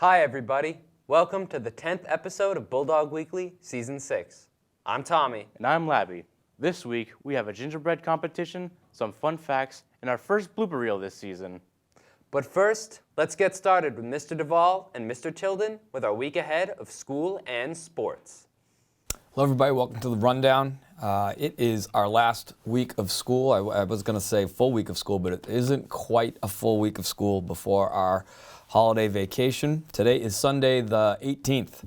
Hi everybody, welcome to the 10th episode of Bulldog Weekly, Season 6. I'm Tommy. And I'm Labby. This week, we have a gingerbread competition, some fun facts, and our first blooper reel this season. But first, let's get started with Mr. Duvall and Mr. Tilden with our week ahead of school and sports. Hello everybody, welcome to the Rundown. It is our last week of school. I was going to say full week of school, but it isn't quite a full week of school before our holiday vacation. Today is Sunday the 18th,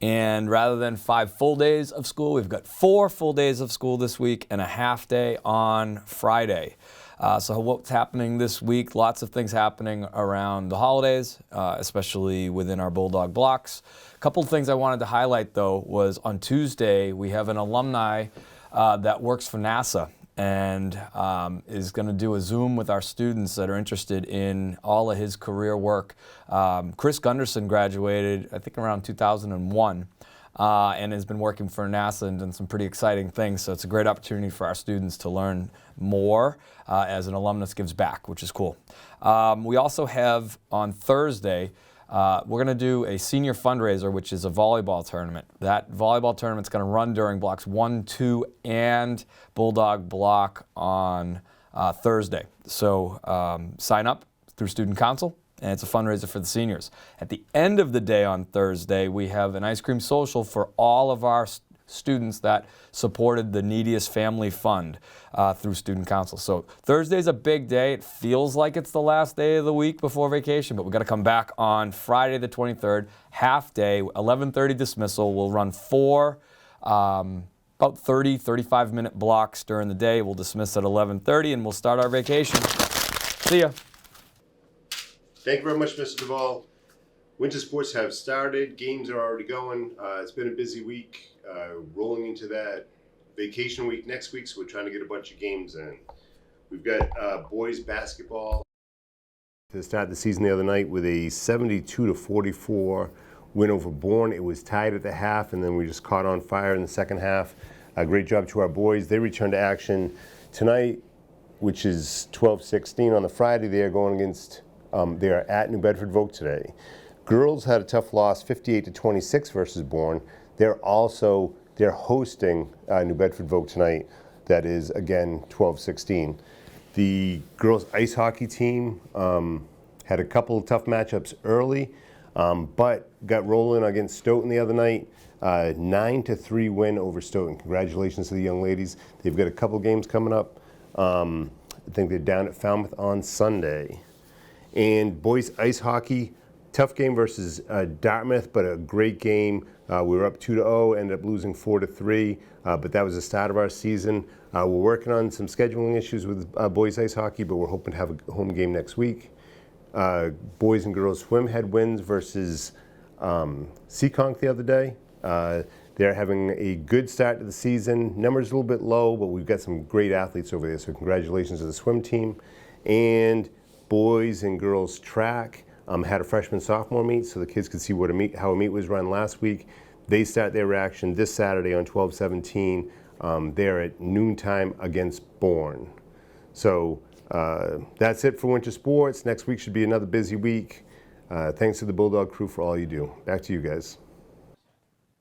and rather than 5 full days of school, we've got 4 full days of school this week and a half day on Friday. So what's happening this week? Lots of things happening around the holidays, especially within our Bulldog blocks. A couple of things I wanted to highlight, though, was on Tuesday, we have an alumni that works for NASA and is going to do a Zoom with our students that are interested in all of his career work. Chris Gunderson graduated, I think, around 2001. And has been working for NASA and done some pretty exciting things. So it's a great opportunity for our students to learn more as an alumnus gives back, which is cool. We also have on Thursday, we're going to do a senior fundraiser, which is a volleyball tournament. That volleyball tournament's going to run during blocks 1, 2, and Bulldog block on Thursday. So sign up through Student Council. And it's a fundraiser for the seniors. At the end of the day on Thursday, we have an ice cream social for all of our students that supported the Neediest Family Fund through Student Council. So Thursday's a big day. It feels like it's the last day of the week before vacation, but we've got to come back on Friday the 23rd, half day, 11:30 dismissal. We'll run 4 about 30, 35-minute blocks during the day. We'll dismiss at 11:30, and we'll start our vacation. See ya. Thank you very much, Mr. Duvall. Winter sports have started. Games are already going. It's been a busy week. Rolling into that vacation week next week, so we're trying to get a bunch of games in. We've got boys basketball to start the season the other night with a 72-44 win over Bourne. It was tied at the half, and then we just caught on fire in the second half. Great job to our boys. They return to action tonight, which is 12-16 on the Friday. They are going against they are at New Bedford Vogue today. Girls had a tough loss, 58-26 versus Bourne. They're hosting New Bedford Vogue tonight. That is, again, 12-16. The girls ice hockey team had a couple of tough matchups early, but got rolling against Stoughton the other night. 9-3 win over Stoughton. Congratulations to the young ladies. They've got a couple games coming up. I think they're down at Falmouth on Sunday. And boys ice hockey, tough game versus Dartmouth, but a great game. We were up 2-0, ended up losing 4-3, but that was the start of our season. We're working on some scheduling issues with boys ice hockey, but we're hoping to have a home game next week. Boys and girls swim had wins versus Seekonk the other day. They're having a good start to the season. Numbers a little bit low, but we've got some great athletes over there, so congratulations to the swim team. And boys and girls track had a freshman-sophomore meet, so the kids could see how a meet was run last week. They start their action this Saturday on 12-17. They're at noontime against Bourne. So that's it for winter sports. Next week should be another busy week. Thanks to the Bulldog crew for all you do. Back to you guys.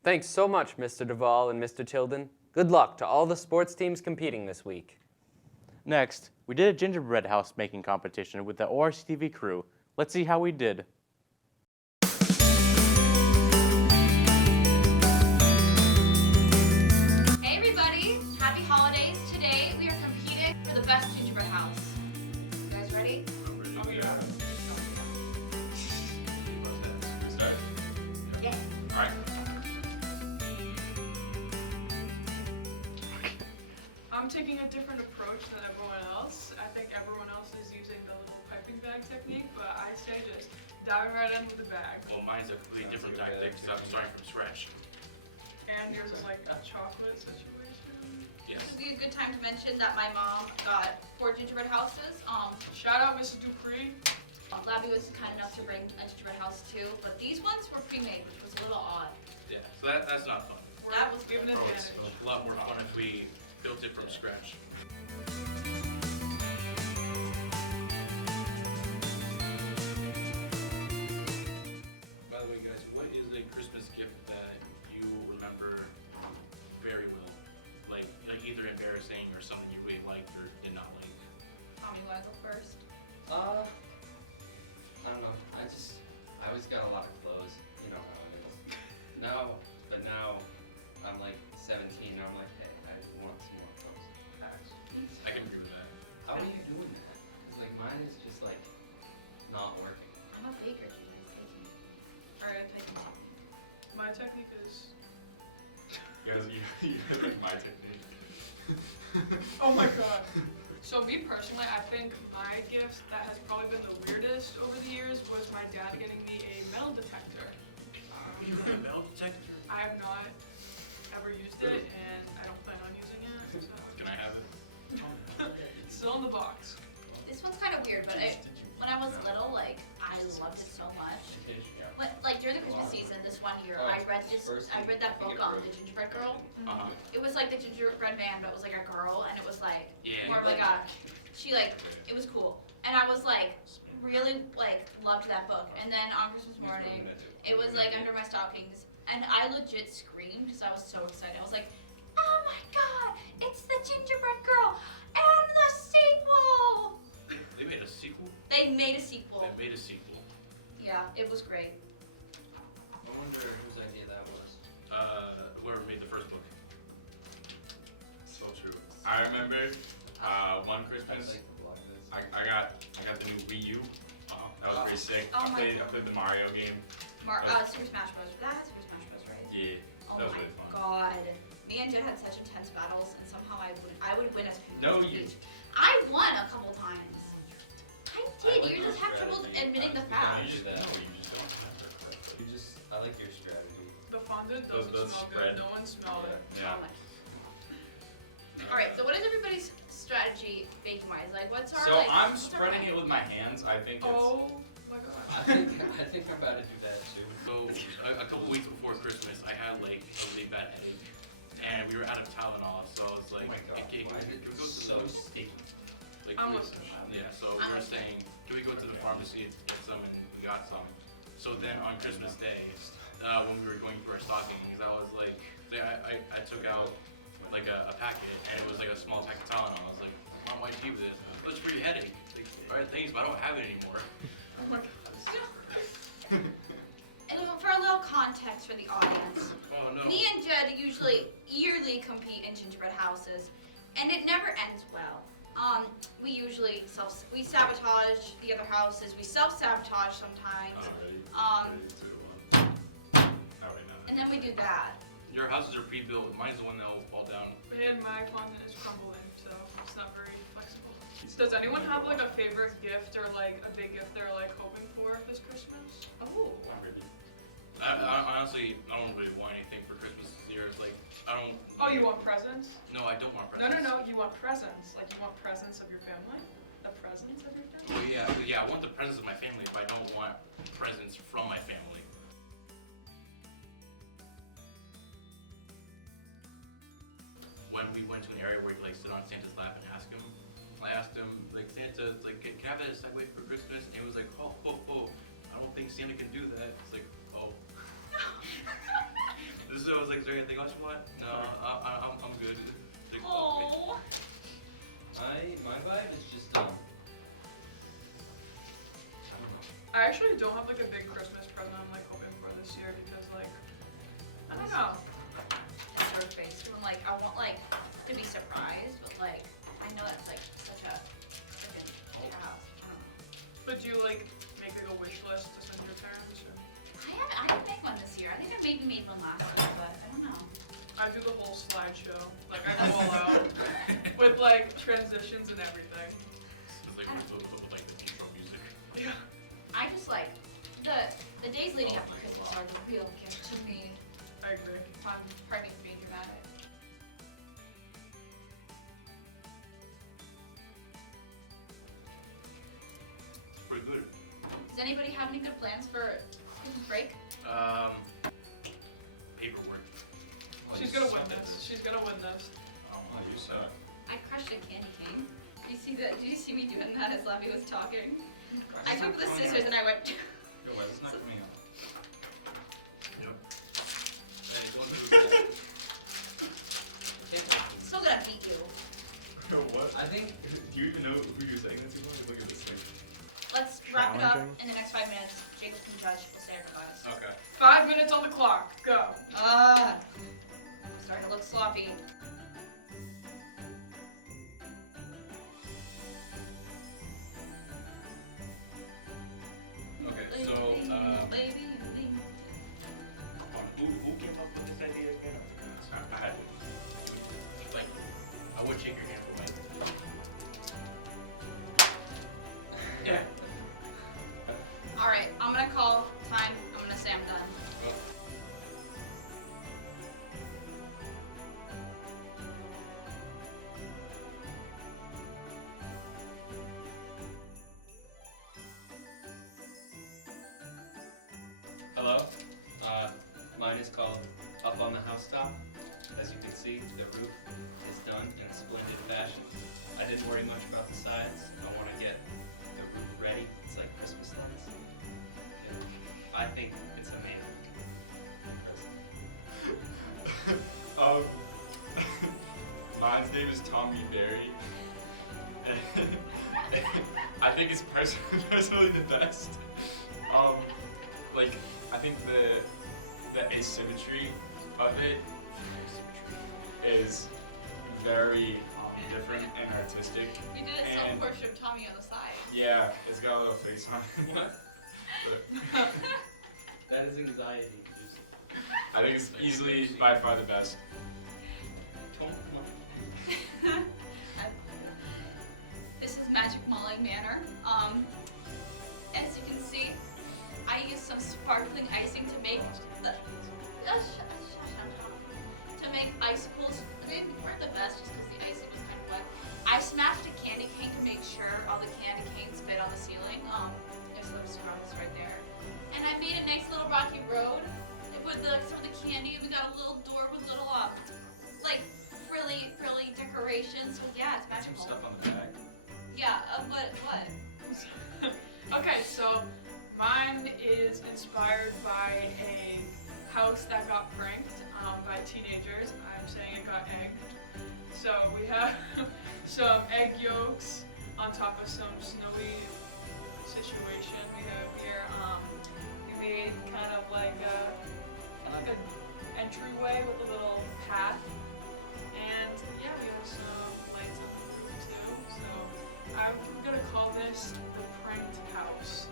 Thanks so much, Mr. Duvall and Mr. Tilden. Good luck to all the sports teams competing this week. Next, we did a gingerbread house making competition with the ORCTV crew. Let's see how we did. Hey everybody, happy holidays. Today we are competing for the best gingerbread house. You guys ready? Oh yeah. Start? Yeah. All right. I'm taking a different approach than everyone else. I think everyone else is using the little piping bag technique, but I say just diving right in with the bag. Well, mine's a completely different tactic because I'm starting from scratch. And yours is like a chocolate situation. Yes. This would be a good time to mention that my mom got 4 gingerbread houses. Shout out Mrs. Dupree. Labby was kind enough to bring a gingerbread house too, but these ones were pre-made, which was a little odd. Yeah. So that's not fun. That was given good. advantage. It's a lot more fun if we built it from scratch. By I don't know. I always got a lot of clothes. You know how it is. Now I'm like 17. And I'm like, hey, I want some more clothes. I can agree with that. How are you doing that? 'Cause like mine is just like not working. I'm a faker. Alright, taking technique. My technique is. You guys like my technique. Oh my god. So me personally, I think my gift that has probably been the weirdest over the years was my dad getting me a metal detector. You got a metal detector? I have not ever used it, and I don't plan on using it. So. Can I have it? It's still in the box. This one's kind of weird, but when I was little, like, I loved it so much. But, like, during the Christmas season, this one year, I read that book on the gingerbread girl. Uh-huh. It was like the gingerbread man, but it was like a girl, and it was like Yeah. more of like a, it was cool. And I was like, really like loved that book. And then on Christmas morning, it was like under my stockings, and I legit screamed because I was so excited. I was like, oh my god, it's the gingerbread girl and the sequel! They made a sequel? They made a sequel. They made a sequel. Yeah, it was great. I wonder whose idea that was. Whoever made the first book. So true. I remember one Christmas, I got the new Wii U. That was pretty sick. Oh I played the Mario game. Super Smash Bros. That has Super Smash Bros, right? Yeah, Oh that was my really fun. god. Me and Jen had such intense battles, and somehow I would win as No, Peach. you- I won a couple times. I did. like You your just have trouble strategy. admitting the No, fact. you just No, you just don't have it correctly. I like your strategy. The fondant doesn't The smell spread. good. No one smelled it. Yeah. All right. So what is everybody's strategy baking wise? Like, what's our So like? I'm what's our spreading plan? it with my hands. I think it's. Oh my god. I think I'm about to do that too. So a couple weeks before Christmas, I had like a really bad headache, and we were out of Tylenol, so I was like, Oh my God, "Hey, why can is we it go to so the sticky? like, I'm we- listening. yeah." So we I'm were listening. saying, "Do we go to the pharmacy to get some?" And we got some. So then on Christmas Day, when we were going through our stockings, I was like, I took out like a packet, and it was like a small pack of Tylenol. I was like, "Mom, why'd you give this? That's for your headache." Like, all right, thanks, but I don't have it anymore. Oh my god. And for a little context for the audience, Oh no. me and Jed usually yearly compete in gingerbread houses, and it never ends well. We usually we sabotage the other houses. We self-sabotage sometimes, Not ready. Um, Ready to, not right now. and then we do that. Your houses are pre-built. Mine's the one that will fall down. And my fondant is crumbling, so it's not very flexible. Does anyone have like a favorite gift or like a big gift they're like hoping for this Christmas? Oh. Not really. I honestly, I don't really want anything for Christmas this year. It's like, I don't. Oh, you want presents? No, I don't want No, presents. no, no. You want presents. Like you want presents of your family. The presents of your family. Well, yeah, I want the presents of my family, but I don't want presents from my family. When we went to an area where you like sit on Santa's lap and ask him, I asked him like, Santa, like, can I have that Segway for Christmas? And he was like, oh, I don't think Santa can do that. It's like, oh. This is I was like, is there anything else you want? No, I'm good. Like, okay. Oh. My vibe is just I don't know. I actually don't have like a big Christmas present I'm like hoping for this year because like I don't know. Sort of face. I'm like, I want like to be surprised, but like I know that's like such a freaking house. I don't know. But do you like make like a wish list to send your parents? Or? I didn't make one this year. I think I maybe made one last year, but I don't know. I do the whole slideshow. Like I go all out with like transitions and everything. It's like with like the intro music. Yeah. I just like the days leading up to Christmas are the real gift to me. I agree. Pardon me for being dramatic. It's pretty good. Does anybody have any good plans for Christmas break? Paperwork. She's gonna win this. She's gonna win this. Oh, you suck. I crushed a candy cane. Did you see that? Did you see me doing that as Lavi was talking? I took the scissors and I went. Yo, why is this not coming out? Yep. Hey, don't do that. Still gonna beat you. Yo, what? I think Do you even know who you're saying that to? Look at this thing. let's wrap it up Challenging. in the next 5 minutes. Jacob can judge. We'll say our goodbyes. Okay. 5 minutes on the clock. Go. Starting to look sloppy. Okay, so, Baby, who came up with this idea again? I had it. Like, I would shake your hand for like. Yeah. All right, I'm gonna call time. I'm gonna say I'm done. Hello. Mine is called Up on the Housetop. As you can see, the roof is done in a splendid fashion. I didn't worry much about the sides. I want to get the roof ready. It's like Christmas lights. I think it's a man. Mine's name is Tommy Berry. I think it's personally the best. Like, I think the asymmetry of it is very different and artistic. You did a And- self-portrait of Tommy on the side. Yeah, it's got a little face on it. What? But That is anxiety. I think it's easily by far the best. This is Magic Molly Manor. As you can see, I used some sparkling icing to make to make icicles. They weren't the best just because the icing was kind of wet. I smashed a candy cane to make sure all the candy canes fit on the ceiling. There's some scrubs right there. And I made a nice little rocky road with some of the candy, and we got a little door with little like frilly decorations. So yeah, it's Some magical. stuff on the back. Yeah, what? Okay, so mine is inspired by a house that got pranked by teenagers. I'm saying it got egged. So we have some egg yolks on top of some snowy situation. We have here, we made kind of like an entryway with a little path. And yeah, we have some lights on the roof too. So I'm gonna call this the pranked house.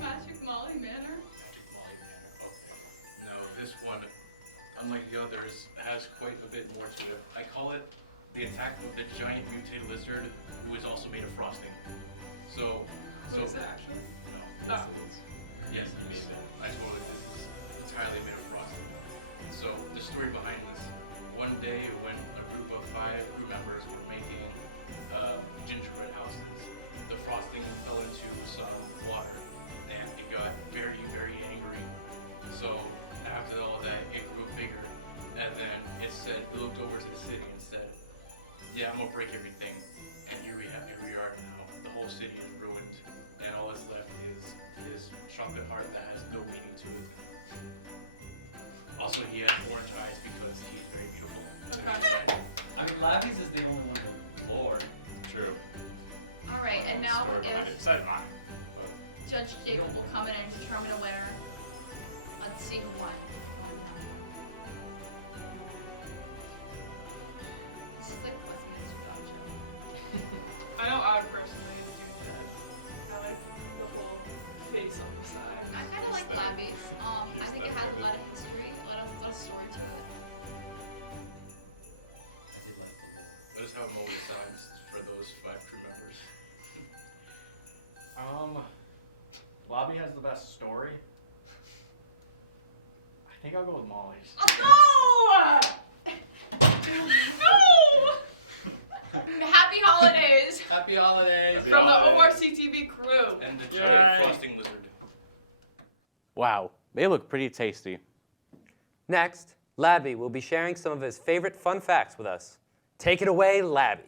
Magic Molly Manor. Magic Molly Manor. Okay. No, this one, unlike the others, has quite a bit more to it. I call it the attack of the giant mutated lizard, who is also made of frosting. So, Is it actually? No. Oh. Yes, you made it. I told it this is entirely made of frosting. So the story behind this: one day when a group of 5 crew members were making gingerbread houses, the frosting fell into some water, and it got very, very angry. So after all that, it grew bigger, and then it looked over to the city and said, "Yeah, I'm gonna break everything." And here we are now. The whole city is ruined, and all that's left is his chocolate heart that has no meaning to it. Also, he has orange eyes because he's very beautiful. Okay. I mean, Labby's is the only one with lore. True. All right, and now Story behind it. if Besides mine. Judge Jacob will come in and determine a winner. Let's see who won. This is like Westminster Gotcha. I know I personally do that. I like the whole face on the side. I kind of like Labby's. I think it has a lot of history, a lot of story to it. I did like it. That is how it always sounds for those 5 crew members. Lobby has the best story. I think I'll go with Molly's. Oh, no! Happy holidays Happy holidays! from the ORCTV crew. And the giant frosting lizard. Wow, they look pretty tasty. Next, Labby will be sharing some of his favorite fun facts with us. Take it away, Labby.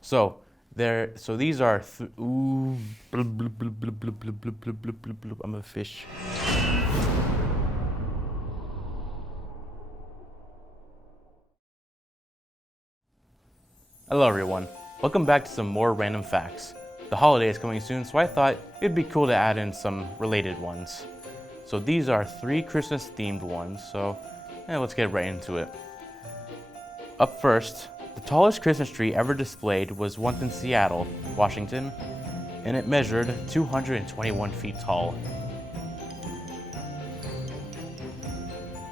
So these are ooh, blub, blub, blub, blub, blub, blub, blub, blub, blub, blub, blub. I'm a fish. Hello everyone. Welcome back to some more random facts. The holiday is coming soon, so I thought it'd be cool to add in some related ones. So these are 3 Christmas themed ones, so let's get right into it. Up first, the tallest Christmas tree ever displayed was once in Seattle, Washington, and it measured 221 feet tall.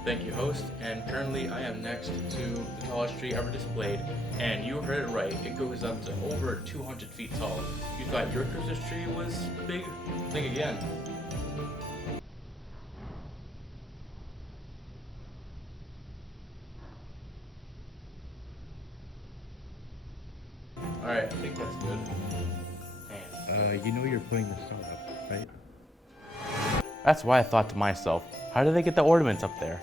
Thank you, host, and currently I am next to the tallest tree ever displayed, and you heard it right, it goes up to over 200 feet tall. You thought your Christmas tree was big? Think again. Alright, I think that's good. You know you're putting the song up, right? That's why I thought to myself, how do they get the ornaments up there?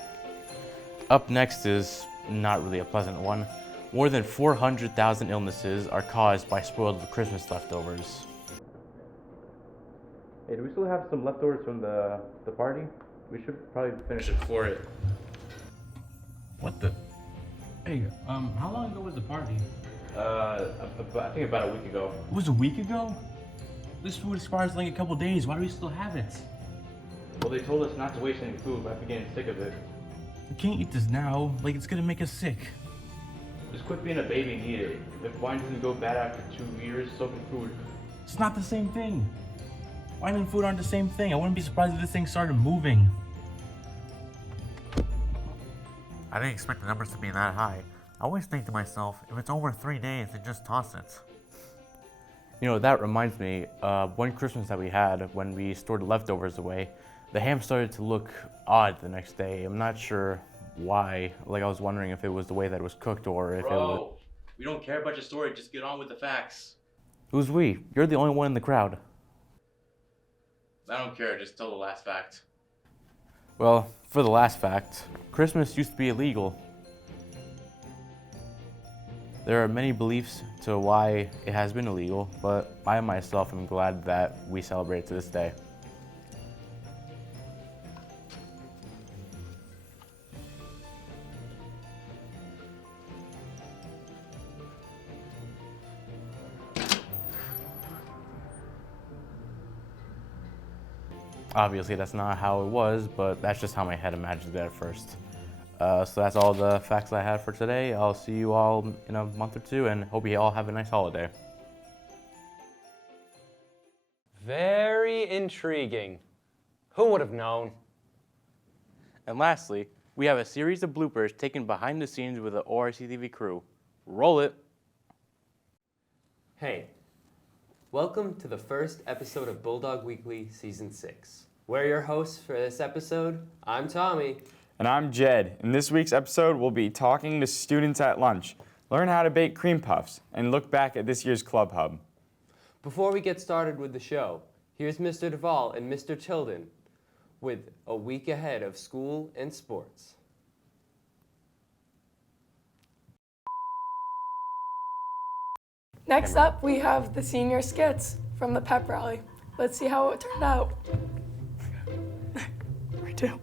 Up next is not really a pleasant one. More than 400,000 illnesses are caused by spoiled Christmas leftovers. Hey, do we still have some leftovers from the party? We should probably finish it for it. What the? Hey, how long ago was the party? I think about a week ago. It was a week ago? This food expires in like a couple days. Why do we still have it? Well, they told us not to waste any food, but I'm getting sick of it. We can't eat this now. Like, it's gonna make us sick. Just quit being a baby and eat it. If wine doesn't go bad after 2 years, so can food. It's not the same thing. Wine and food aren't the same thing. I wouldn't be surprised if this thing started moving. I didn't expect the numbers to be that high. I always think to myself, if it's over 3 days, then just toss it. You know, that reminds me, one Christmas that we had, when we stored leftovers away, the ham started to look odd the next day. I'm not sure why. Like, I was wondering if it was the way that it was cooked or if it was... Bro, we don't care about your story, just get on with the facts. Who's we? You're the only one in the crowd. I don't care, just tell the last fact. Well, for the last fact, Christmas used to be illegal. There are many beliefs to why it has been illegal, but I myself am glad that we celebrate it to this day. Obviously, that's not how it was, but that's just how my head imagined it at first. So that's all the facts I have for today. I'll see you all in a month or two, and hope you all have a nice holiday. Very intriguing. Who would have known? And lastly, we have a series of bloopers taken behind the scenes with the ORCTV crew. Roll it. Hey, welcome to the first episode of Bulldog Weekly Season 6. We're your hosts for this episode. I'm Tommy. And I'm Jed. In this week's episode, we'll be talking to students at lunch, learn how to bake cream puffs, and look back at this year's Club Hub. Before we get started with the show, here's Mr. Duvall and Mr. Tilden with a week ahead of school and sports. Next up, we have the senior skits from the pep rally. Let's see how it turned out. Me too.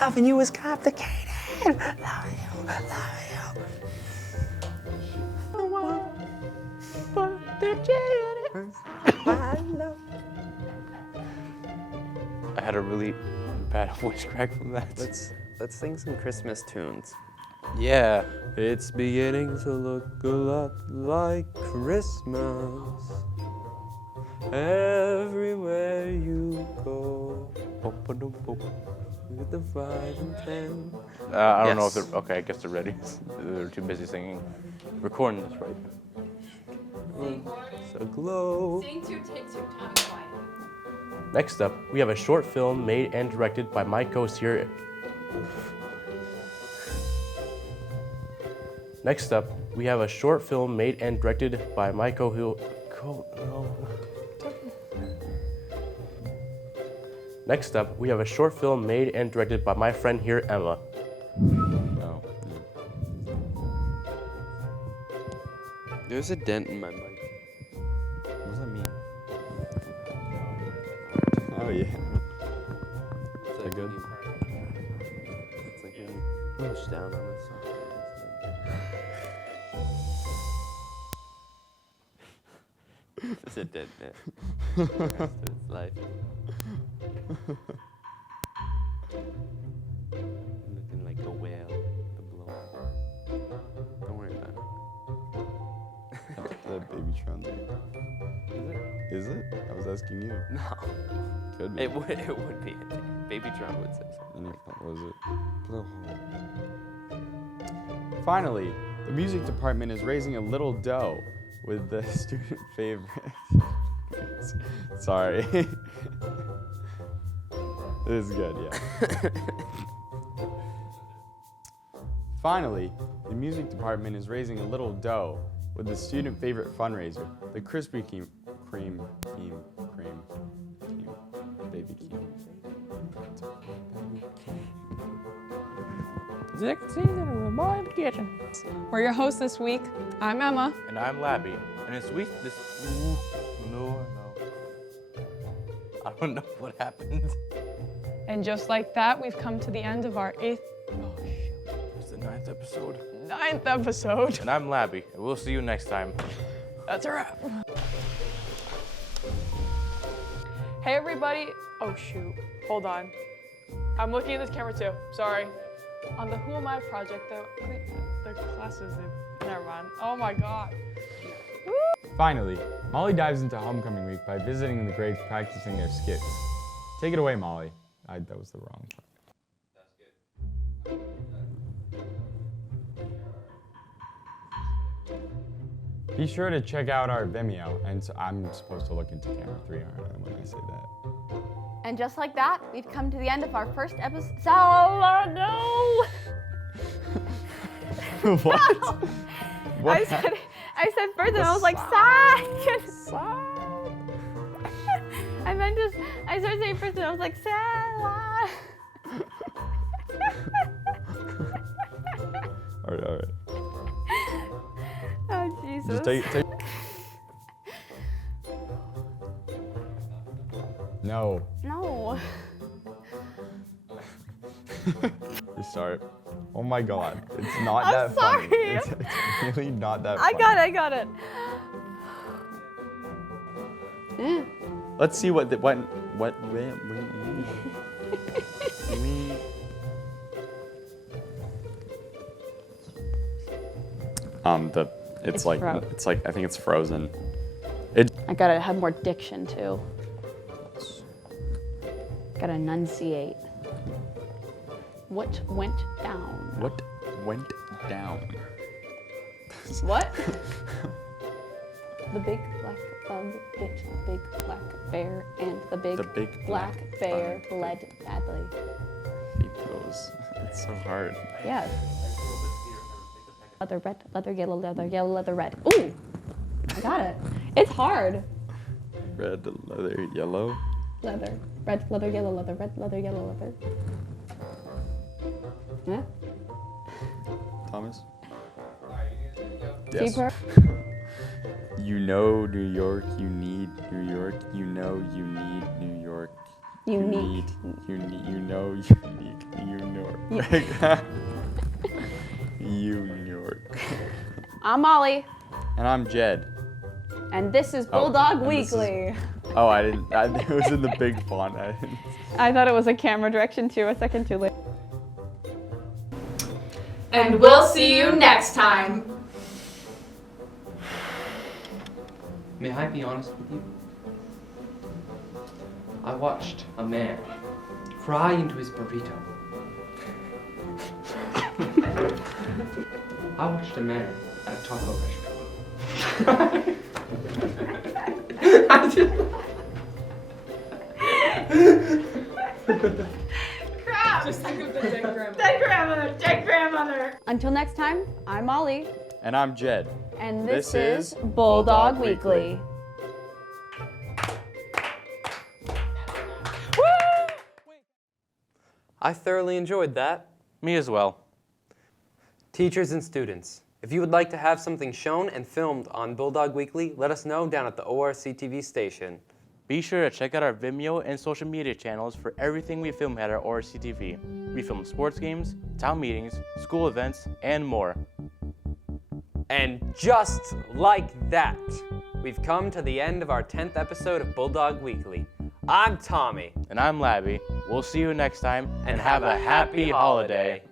Loving you is complicated. Loving you, loving you. I had a really bad voice crack from that. Let's sing some Christmas tunes. Yeah. It's beginning to look a lot like Christmas everywhere you go. With the 5 and 10. I don't know if they're... Okay, I guess they're ready. They're too busy singing. Recording this, right? It's a glow. Sing to take some time quiet. Next up, we have a short film made and directed by my co-host here. Next up, we have a short film made and directed by my Next up, we have a short film made and directed by my friend here, Emma. Oh. There's a dent in my mic. What does that mean? Oh, yeah. Is that good? It's like when you push down on this. course it did. The rest of its life. Looking like a whale, the blow. Don't worry about it. That Babytron there. Is it? I was asking you. No. Could be. It would be. Babytron would say something. What was it? Blowhole. Finally, the music department is raising a little dough with the student favorite. Sorry. This is good, yeah. Finally, the music department is raising a little dough with the student favorite fundraiser, the Krispy Kreme baby Kreme. We're your hosts this week. I'm Emma. And I'm Labby. And this week, no. I don't know what happened. And just like that, we've come to the end of our It's the 9th episode. ninth episode. And I'm Labby. And we'll see you next time. That's a wrap. Hey everybody. Oh shoot. Hold on. I'm looking at this camera too. Sorry. On the Who Am I project, the classes, never mind. Oh my god. Finally, Molly dives into homecoming week by visiting the grades practicing their skits. Take it away, Molly. That was the wrong part. Be sure to check out our Vimeo, and so I'm supposed to look into camera 3, aren't I, when I say that? And just like that, we've come to the end of our first episode. Oh no! What? What? I said first and I was like, sad. I started saying first and I was like, sad. All right. Oh, Jesus. Just take. No. No. Restart. Oh my god. It's not I'm that sorry. funny. It's really not that funny. I got it. Let's see what it's like I think it's frozen. I gotta have more diction too. Gotta enunciate. What went down? What went down? What? The big black bug bit the big black bear, and the big black bear bled badly. Hate those. It's so hard. Yeah. Leather red, leather yellow, leather red. Ooh! I got it. It's hard. Red, leather, yellow. Leather. Red, leather, yellow, leather, red, leather, yellow, leather. Yeah? Thomas? Yes. You know New York, you need New York. You know you need New York. Unique. You know unique New York. New York. I'm Molly. And I'm Jed. And this is Bulldog Weekly. I didn't. It was in the big font. I thought it was a camera direction too, a second too late. And we'll see you next time. May I be honest with you? I watched a man cry into his burrito. I watched a man at a taco restaurant. I just... Crap! Just think of the dead grandmother. Dead grandmother. Until next time, I'm Molly. And I'm Jed. And this is Bulldog Weekly. I thoroughly enjoyed that. Me as well. Teachers and students, if you would like to have something shown and filmed on Bulldog Weekly, let us know down at the ORC TV station. Be sure to check out our Vimeo and social media channels for everything we film at our ORC TV. We film sports games, town meetings, school events, and more. And just like that, We've come to the end of our 10th episode of Bulldog Weekly. I'm Tommy. And I'm Labby. We'll see you next time, and have a happy holiday.